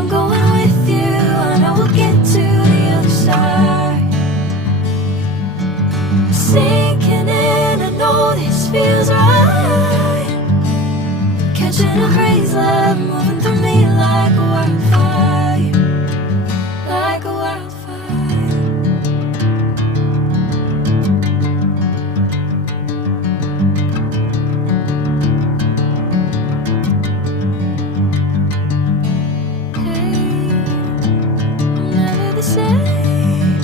I'm going with you, I know we'll get to the other side. Sinking in, I know this feels right. Catching a crazy love, moving through me like a wildfire, like a wildfire. Hey, I'm never the same.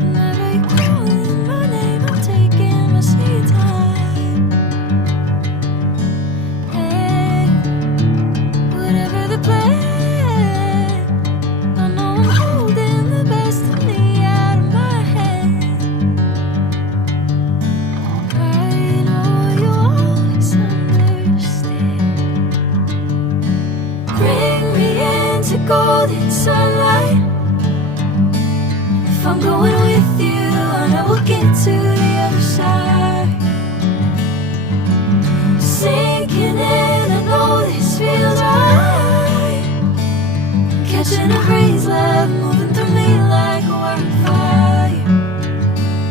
Whenever you're calling my name, I'm taking my sweet time. Hey, whatever the plan, I know I'm holding the best of me out of my hand. I know you always understand. Bring me into golden sunlight. If I'm going with you, I know we'll get to the other side. Sinking in, I know this feels right. Catching a crazy love, moving through me like a wildfire,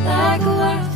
like a wildfire.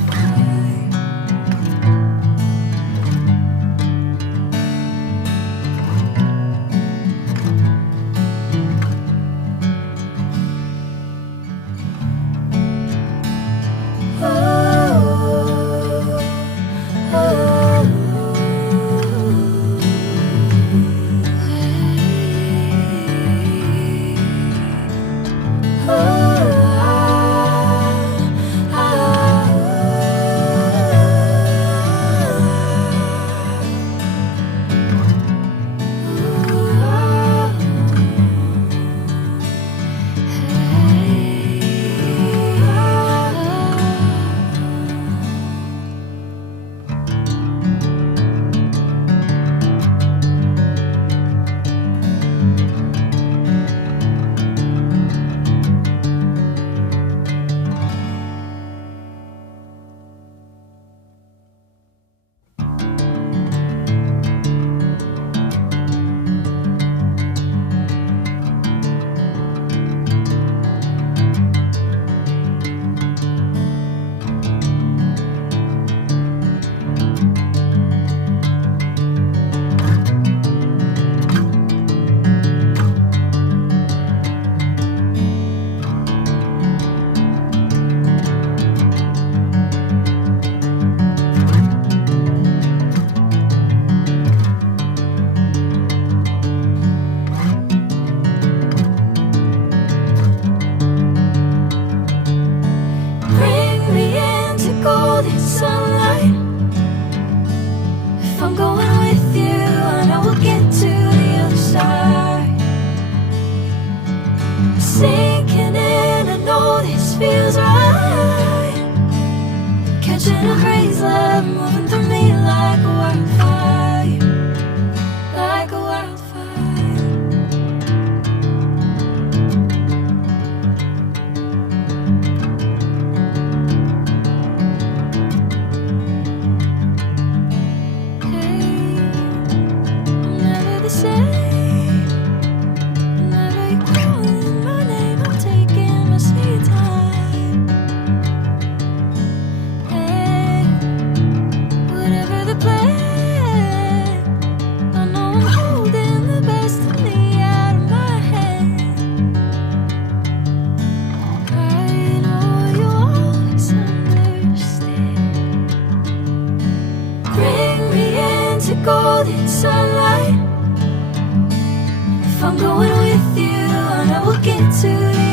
Bring me into golden sunlight. If I'm going with you, I know we'll get to the other side. Sinking in, I know this feels right. Catching a crazy love, moving through me like a wildfire, like a wildfire. Hey, I'm never the same. Whenever you're calling my name, I'm taking my sweet time. Hey, whatever the plan, I know I'm holding the best of me out of my hand. I know you always understand. Bring me into golden sunlight. If I'm going with you, I know we'll get to the